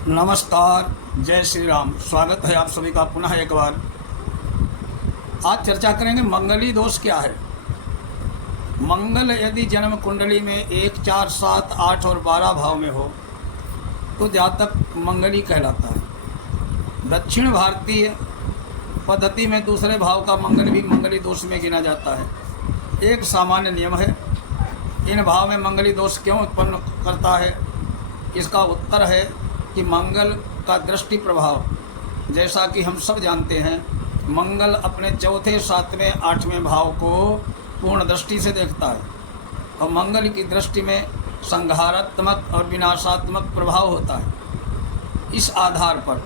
नमस्कार, जय श्री राम। स्वागत है आप सभी का पुनः एक बार। आज चर्चा करेंगे मंगली दोष क्या है। मंगल यदि जन्म कुंडली में 1, 4, 7, 8 और 12 भाव में हो तो जातक मंगली कहलाता है। दक्षिण भारतीय पद्धति में दूसरे भाव का मंगल भी मंगली दोष में गिना जाता है। एक सामान्य नियम है, इन भाव में मंगली दोष क्यों उत्पन्न करता है। इसका उत्तर है कि मंगल का दृष्टि प्रभाव, जैसा कि हम सब जानते हैं, मंगल अपने चौथे, सातवें, आठवें भाव को पूर्ण दृष्टि से देखता है और मंगल की दृष्टि में संहारात्मक और विनाशात्मक प्रभाव होता है। इस आधार पर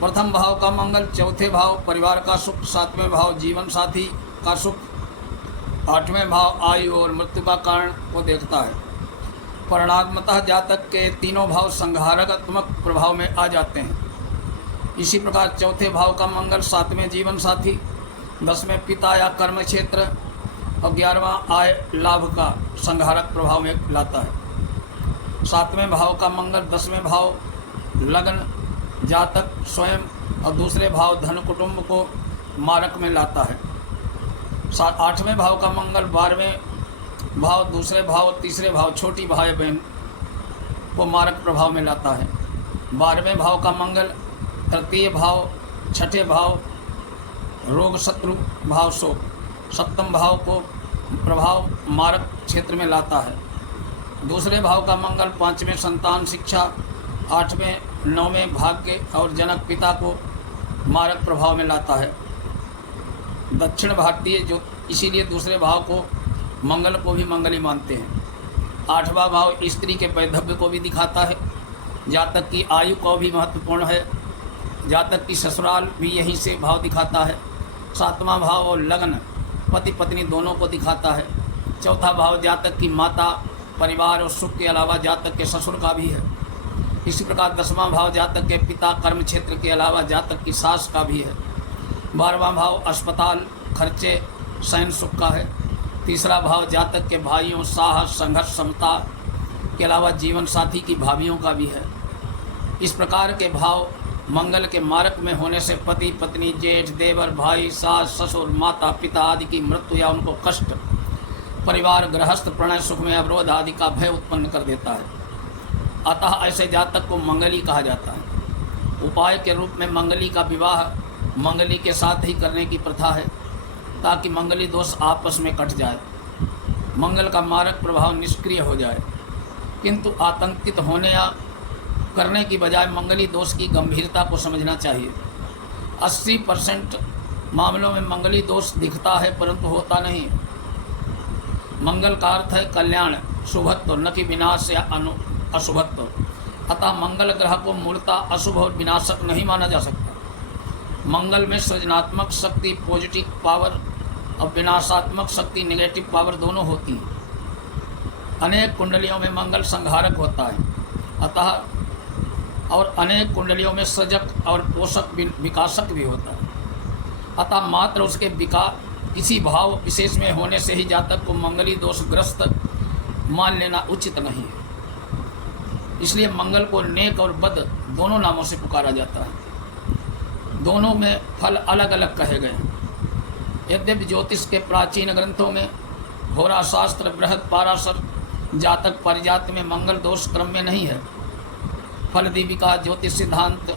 प्रथम भाव का मंगल, चौथे भाव परिवार का सुख, सातवें भाव जीवन साथी का सुख, आठवें भाव आयु और मृत्यु का कारण को देखता है। परिणामतः जातक के तीनों भाव संहारकात्मक प्रभाव में आ जाते हैं। इसी प्रकार चौथे भाव का मंगल सातवें जीवन साथी, 10वें पिता या कर्म क्षेत्र और 11वां आय लाभ का संहारक प्रभाव में लाता है। सातवें भाव का मंगल 10वें भाव लगन, जातक स्वयं और दूसरे भाव धन कुटुंब को मारक में लाता है। आठवें भाव का मंगल 12वें भाव दूसरे भाव, तीसरे भाव छोटी भाई बहन को मारक प्रभाव में लाता है। 12वें भाव का मंगल तृतीय भाव, छठे भाव रोग शत्रु भाव शोक, सप्तम भाव को प्रभाव मारक क्षेत्र में लाता है। दूसरे भाव का मंगल 5वें संतान शिक्षा, 8वें 9वें भाग्य और जनक पिता को मारक प्रभाव में लाता है। दक्षिण भारतीय जो इसीलिए दूसरे भाव को मंगल को भी मंगली मानते हैं। 8वां भाव स्त्री के वैधव्य को भी दिखाता है। जातक की आयु को भी महत्वपूर्ण है। जातक की ससुराल भी यहीं से भाव दिखाता है। 7वां भाव और लगन पति पत्नी दोनों को दिखाता है। चौथा भाव जातक की माता, परिवार और सुख के अलावा जातक के ससुर का भी है। इसी प्रकार 10वां भाव जातक के पिता कर्म क्षेत्र के अलावा जातक की सास का भी है। 12वां भाव अस्पताल खर्चे शयन सुख का है। तीसरा भाव जातक के भाइयों, साहस, संघर्ष, समता के अलावा जीवन साथी की भाभियों का भी है। इस प्रकार के भाव मंगल के मारक में होने से पति पत्नी, जेठ, देवर, भाई, सास, ससुर, माता पिता आदि की मृत्यु या उनको कष्ट, परिवार, गृहस्थ, प्रणय सुख में अवरोध आदि का भय उत्पन्न कर देता है। अतः ऐसे जातक को मंगली कहा जाता है। उपाय के रूप में मंगली का विवाह मंगली के साथ ही करने की प्रथा है ताकि मंगली दोष आपस में कट जाए, मंगल का मारक प्रभाव निष्क्रिय हो जाए। किंतु आतंकित होने या करने की बजाय मंगली दोष की गंभीरता को समझना चाहिए। 80% मामलों में मंगली दोष दिखता है परंतु होता नहीं। मंगल का अर्थ है कल्याण, शुभत्व, न कि विनाश या अशुभत्व। अतः मंगल ग्रह को मूलतः अशुभ और विनाशक नहीं माना जा सकता। मंगल में सृजनात्मक शक्ति, पॉजिटिव पावर और विनाशात्मक शक्ति, नेगेटिव पावर दोनों होती है। अनेक कुंडलियों में मंगल संहारक होता है अतः और अनेक कुंडलियों में सृजक और पोषक विकासक भी होता है। अतः मात्र उसके किसी भाव विशेष में होने से ही जातक को मंगली दोषग्रस्त मान लेना उचित नहीं है। इसलिए मंगल को नेक और बद दोनों नामों से पुकारा जाता है। दोनों में फल अलग अलग कहे गए हैं। यद्यपि ज्योतिष के प्राचीन ग्रंथों में होराशास्त्र, बृहद पाराशर, जातक परिजात में मंगल दोष क्रम में नहीं है। फल दीपिका, ज्योतिष सिद्धांत,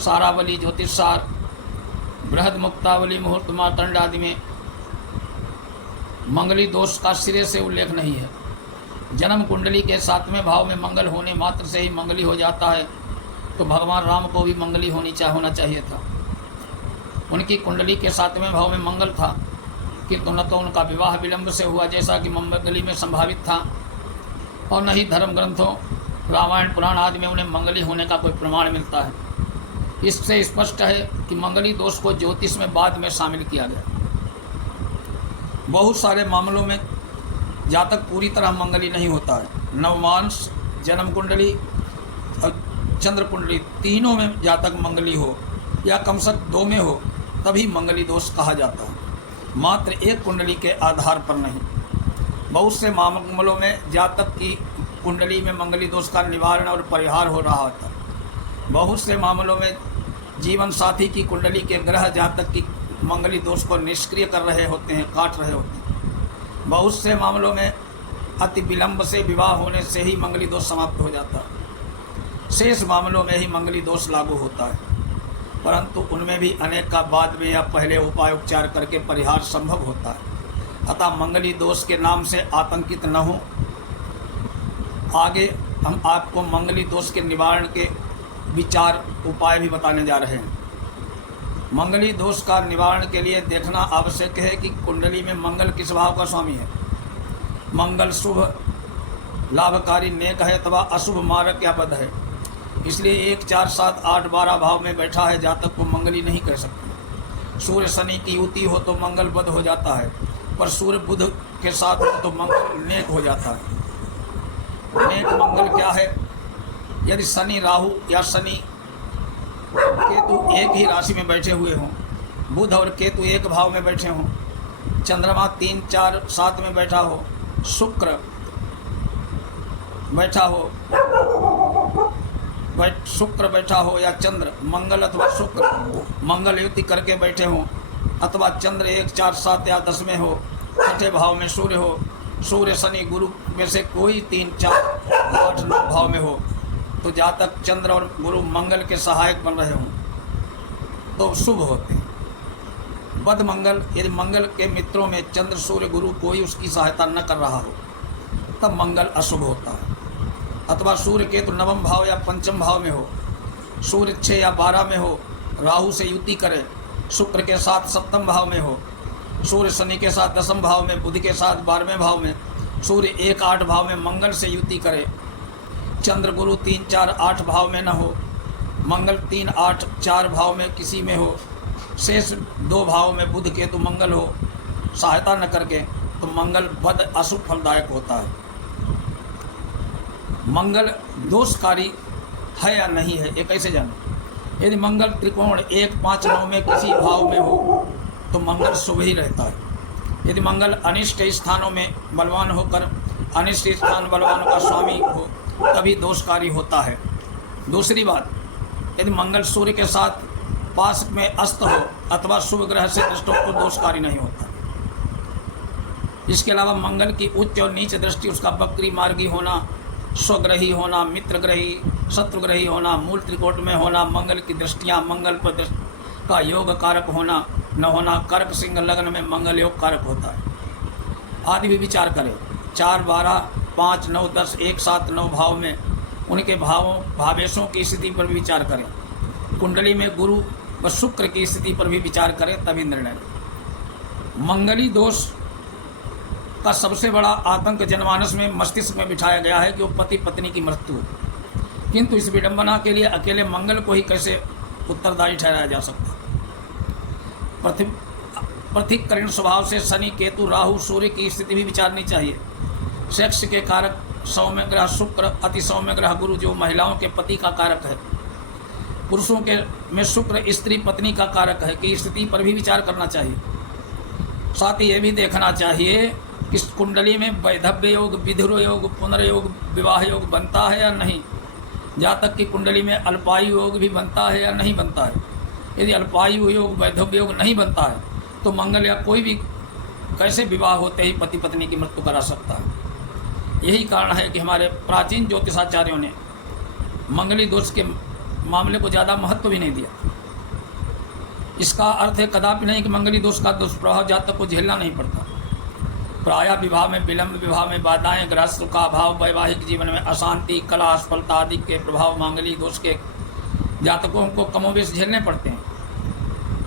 सारावली, ज्योतिष सार, बृहद मुक्तावली, मुहूर्त मार्तंड आदि में मंगली दोष का सिरे से उल्लेख नहीं है। जन्म कुंडली के 7वें भाव में मंगल होने मात्र से ही मंगली हो जाता है तो भगवान राम को भी मंगली होना चाहिए था। उनकी कुंडली के 7वें भाव में मंगल था किंतु न तो उनका विवाह विलंब से हुआ जैसा कि मंगली में संभावित था और न ही धर्म ग्रंथों, रामायण, पुराण आदि में उन्हें मंगली होने का कोई प्रमाण मिलता है। इससे स्पष्ट है कि मंगली दोष को ज्योतिष में बाद में शामिल किया गया। बहुत सारे मामलों में जातक पूरी तरह मंगली नहीं होता है। नवमांश, जन्म कुंडली और चंद्र कुंडली तीनों में जातक मंगली हो या कम से कम 2 में हो तभी मंगली दोष कहा जाता है, मात्र एक कुंडली के आधार पर नहीं। बहुत से मामलों में जातक की कुंडली में मंगली दोष का निवारण और परिहार हो रहा होता है। बहुत से मामलों में जीवन साथी की कुंडली के ग्रह जातक की मंगली दोष को निष्क्रिय कर रहे होते हैं, काट रहे होते हैं। बहुत से मामलों में अति विलंब से विवाह होने से ही मंगली दोष समाप्त हो जाता है। शेष मामलों में ही मंगली दोष लागू होता है, परंतु उनमें भी अनेक का बाद में या पहले उपाय उपचार करके परिहार संभव होता है। अतः मंगली दोष के नाम से आतंकित न हो। आगे हम आपको मंगली दोष के निवारण के विचार उपाय भी बताने जा रहे हैं। मंगली दोष का निवारण के लिए देखना आवश्यक है कि कुंडली में मंगल किस भाव का स्वामी है। मंगल शुभ लाभकारी नेक है अथवा अशुभ मारक या बद है। इसलिए 1, 4, 7, 8, 12 भाव में बैठा है जातक को मंगली नहीं कह सकते। सूर्य शनि की युति हो तो मंगल बद हो जाता है, पर सूर्य बुध के साथ हो तो मंगल नेक हो जाता है। नेक मंगल क्या है? यदि शनि राहु या शनि केतु एक ही राशि में बैठे हुए हों, बुध और केतु एक भाव में बैठे हों, चंद्रमा 3, 4, 7 में बैठा हो, शुक्र बैठा हो, शुक्र बैठा हो या चंद्र, मंगल अथवा शुक्र मंगल युति करके बैठे हों, अथवा चंद्र 1, 4, 7 या 10 में हो, छठे भाव में सूर्य हो, सूर्य शनि गुरु में से कोई 3, 4, 8, 9 भाव में हो, तो जातक चंद्र और गुरु मंगल के सहायक बन रहे हों तो शुभ होते हैं। बद मंगल, यदि मंगल के मित्रों में चंद्र सूर्य गुरु कोई उसकी सहायता न कर रहा हो तब मंगल अशुभ होता है। अथवा सूर्य केतु नवम भाव या पंचम भाव में हो, सूर्य 6 या 12 में हो, राहु से युति करे, शुक्र के साथ सप्तम भाव में हो, सूर्य शनि के साथ 10वें भाव में, बुध के साथ 12वें भाव में, सूर्य 1, 8 भाव में मंगल से युति करे, चंद्र गुरु 3, 4, 8 भाव में न हो, मंगल 3, 8, 4 भाव में किसी में हो, शेष 2 भाव में बुध केतु मंगल हो सहायता न करके, तो मंगल बद अशुभ फलदायक होता है। मंगल दोषकारी है या नहीं है ये कैसे जाने? यदि मंगल त्रिकोण 1, 5, 9 में किसी भाव में हो तो मंगल शुभ ही रहता है। यदि मंगल अनिष्ट स्थानों में बलवान होकर अनिष्ट स्थान बलवानों का स्वामी हो तभी दोषकारी होता है। दूसरी बात, यदि मंगल सूर्य के साथ पास में अस्त हो अथवा शुभ ग्रह से दृष्ट हो तो दोषकारी नहीं होता। इसके अलावा मंगल की उच्च और नीच दृष्टि, उसका बकरी मार्गी होना, स्वग्रही होना, मित्रग्रही, शत्रुग्रही होना, मूल त्रिकोट में होना, मंगल की दृष्टियाँ, मंगल पर का योग कारक होना न होना, कर्क सिंह लग्न में मंगल योग कारक होता है आदि भी विचार करें। 4, 12, 5, 9, 10, 1, 7, 9 भाव में उनके भावेशों की स्थिति पर भी विचार करें। कुंडली में गुरु व शुक्र की स्थिति पर भी विचार करें तभी निर्णय लें। मंगली दोष का सबसे बड़ा आतंक जनमानस में मस्तिष्क में बिठाया गया है कि वो पति पत्नी की मृत्यु, किंतु इस विडंबना के लिए अकेले मंगल को ही कैसे उत्तरदायी ठहराया जा सकता? प्रतिकरण स्वभाव से शनि, केतु, राहु, सूर्य की स्थिति भी विचारनी चाहिए। सेक्स के कारक सौम्य ग्रह शुक्र, अति सौम्य ग्रह गुरु जो महिलाओं के पति का कारक है, पुरुषों के में शुक्र स्त्री पत्नी का कारक है कि स्थिति पर भी विचार करना चाहिए। साथ ही ये भी देखना चाहिए कि इस कुंडली में वैधव्य योग, विधुर योग, पुनर्योग, विवाह योग बनता है या नहीं। जातक की कुंडली में अल्पायु योग भी बनता है या नहीं बनता है। यदि अल्पायु योग, वैधव्य योग नहीं बनता है तो मंगल या कोई भी कैसे विवाह होते ही पति पत्नी की मृत्यु करा सकता है। यही कारण है कि हमारे प्राचीन ज्योतिषाचार्यों ने मंगली दोष के मामले को ज़्यादा महत्व भी नहीं दिया। इसका अर्थ है कदापि नहीं कि मंगली दोष का दुष्प्रभाव जातक को झेलना नहीं पड़ता। प्रायः विवाह में विलंब, विवाह में बाधाएं, गृहस्थ का अभाव, वैवाहिक जीवन में अशांति, कला, असफलता आदि के प्रभाव मंगली दोष के जातकों को कमोबेश झेलने पड़ते हैं।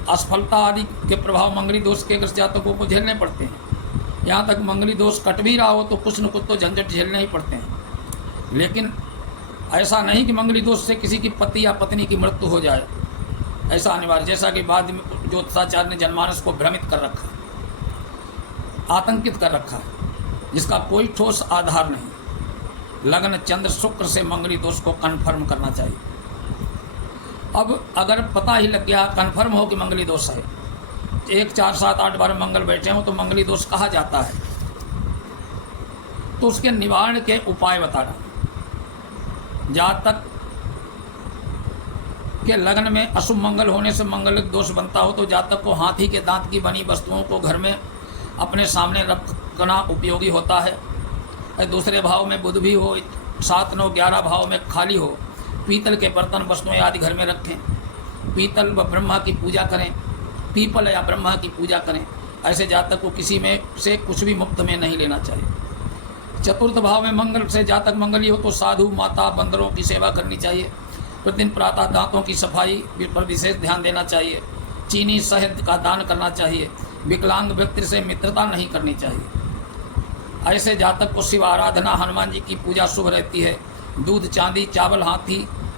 असफलता आदि के प्रभाव मंगली दोष के ग्रस्त जातकों को झेलने पड़ते हैं। यहाँ तक मंगली दोष कट भी रहा हो तो कुछ न कुछ तो झंझट झेलने ही पड़ते हैं। लेकिन ऐसा नहीं कि मंगली दोष से किसी की पति या पत्नी की मृत्यु हो जाए, ऐसा अनिवार्य, जैसा कि बाद में ज्योतिषाचार्य ने जनमानस को भ्रमित कर रखा है, आतंकित कर रखा है, जिसका कोई ठोस आधार नहीं। लग्न चंद्र शुक्र से मंगली दोष को कन्फर्म करना चाहिए। अब अगर पता ही लग गया, कन्फर्म हो कि मंगली दोष है, 1, 4, 7, 8 बार मंगल बैठे हो तो मंगली दोष कहा जाता है, तो उसके निवारण के उपाय बताना। जातक कि लग्न में अशुभ मंगल होने से मंगल दोष बनता हो तो जातक को हाथी के दांत की बनी वस्तुओं को घर में अपने सामने रखना उपयोगी होता है। दूसरे भाव में बुध भी हो, 7, 9, 11 भाव में खाली हो, पीतल के बर्तन वस्तुएं आदि घर में रखें। पीतल व ब्रह्मा की पूजा करें, पीपल या ब्रह्मा की पूजा करें। ऐसे जातक को किसी में से कुछ भी मुफ्त में नहीं लेना चाहिए। चतुर्थ भाव में मंगल से जातक मंगली हो तो साधु, माता, बंदरों की सेवा करनी चाहिए। प्रतिदिन प्रातः दांतों की सफाई पर विशेष ध्यान देना चाहिए। चीनी शहद का दान करना चाहिए। विकलांग व्यक्ति से मित्रता नहीं करनी चाहिए। ऐसे जातक को शिव आराधना, हनुमान जी की पूजा शुभ रहती है। दूध, चांदी, चावल, हाथी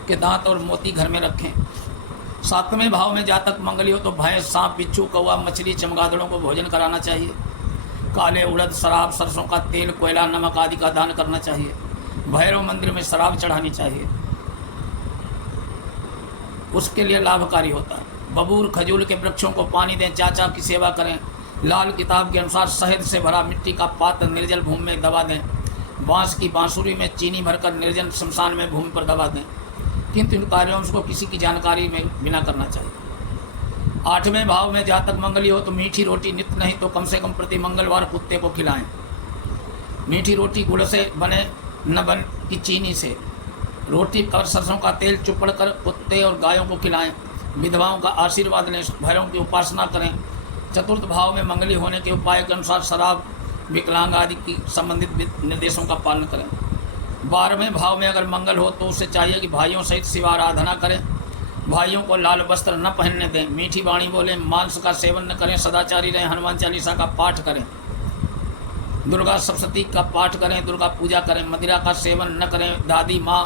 के दांत और मोती घर में रखें। 7वें भाव में जातक मंगली हो तो भैंस, सांप, बिच्छू, कौवा, मछली, चमगादड़ों को भोजन कराना चाहिए। काले उड़द, शराब, सरसों का तेल, कोयला, नमक आदि का दान करना चाहिए। भैरव मंदिर में शराब चढ़ानी चाहिए, उसके लिए लाभकारी होता है। बबूल, खजूर के वृक्षों को पानी दें, चाचा की सेवा करें। लाल किताब के अनुसार शहद से भरा मिट्टी का पात्र निर्जल भूमि में दबा दें। बांस की बांसुरी में चीनी भरकर निर्जन शमशान में भूमि पर दबा दें, किंतु इन कार्यों को किसी की जानकारी में बिना करना चाहिए। 8वें भाव में जातक मंगली हो तो मीठी रोटी नित्य नहीं तो कम से कम प्रति मंगलवार कुत्ते को खिलाएं। मीठी रोटी गुड़ से बने न बन की चीनी से। रोटी और सरसों का तेल चुपड़ कर कुत्ते और गायों को खिलाएं। विधवाओं का आशीर्वाद लें, भैरवों की उपासना करें। चतुर्थ भाव में मंगली होने के उपाय के अनुसार शराब, विकलांग आदि की संबंधित निर्देशों का पालन करें। 12वें भाव में अगर मंगल हो तो उसे चाहिए कि भाइयों सहित शिव आराधना करें। भाइयों को लाल वस्त्र न पहनने दें, मीठी वाणी बोलें, मांस का सेवन न करें, सदाचारी रहें, हनुमान चालीसा का पाठ करें, दुर्गा सप्तशती का पाठ करें, दुर्गा पूजा करें, मदिरा का सेवन न करें, दादी, माँ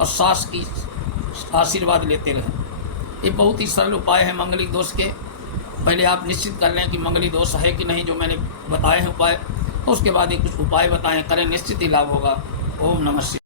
और सास की आशीर्वाद लेते रहें। ये बहुत ही सरल उपाय है मंगली दोष के। पहले आप निश्चित कर लें कि मंगली दोष है कि नहीं, जो मैंने बताए हैं उपाय, उसके बाद ये कुछ उपाय बताएं, करें, निश्चित ही लाभ होगा। ओम नमः शिवाय।